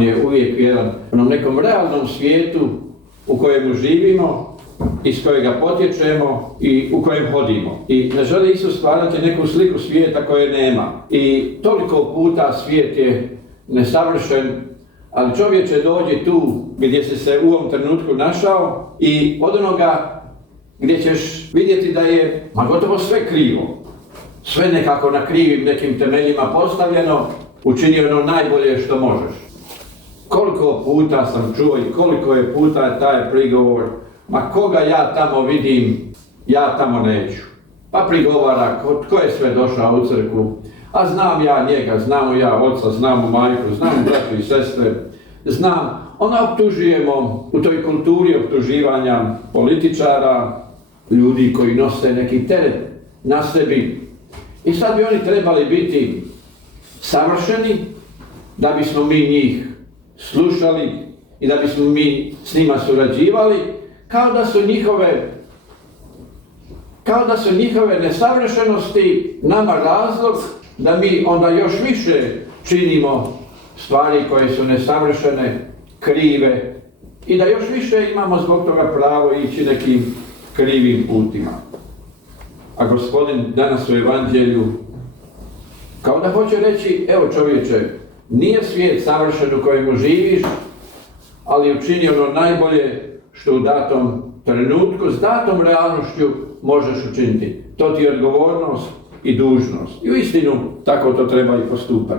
On je uvijek vjeran onom nekom realnom svijetu u kojemu živimo, iz kojega potječemo i u kojem hodimo. I ne želi Isus stvarati neku sliku svijeta koje nema. I toliko puta svijet je nesavršen, ali čovječe dođi tu gdje si se u ovom trenutku našao i od onoga gdje ćeš vidjeti da je gotovo sve krivo, sve nekako na krivim nekim temeljima postavljeno, učini ono najbolje što možeš. Koliko puta sam čuo i koliko je puta taj prigovor, ma koga ja tamo vidim, ja tamo neću. Pa prigovara tko je sve došao u crkvu, a znam ja njega, znam ja oca, znam majku, znam bratu i sestre, znam. Onda optužujemo u toj kulturi optuživanja političara, ljudi koji nose neki teret na sebi. I sad bi oni trebali biti savršeni da bismo mi njih slušali i da bismo mi s njima surađivali, kao da su njihove nesavršenosti nama razlog da mi onda još više činimo stvari koje su nesavršene, krive i da još više imamo zbog toga pravo ići nekim krivim putima. A Gospodin danas u Evanđelju kao da hoće reći, evo čovječe, nije svijet savršen u kojemu živiš, ali učini ono najbolje što u datom trenutku, s datom realnošću možeš učiniti. To ti je odgovornost i dužnost. I uistinu tako to treba i postupati.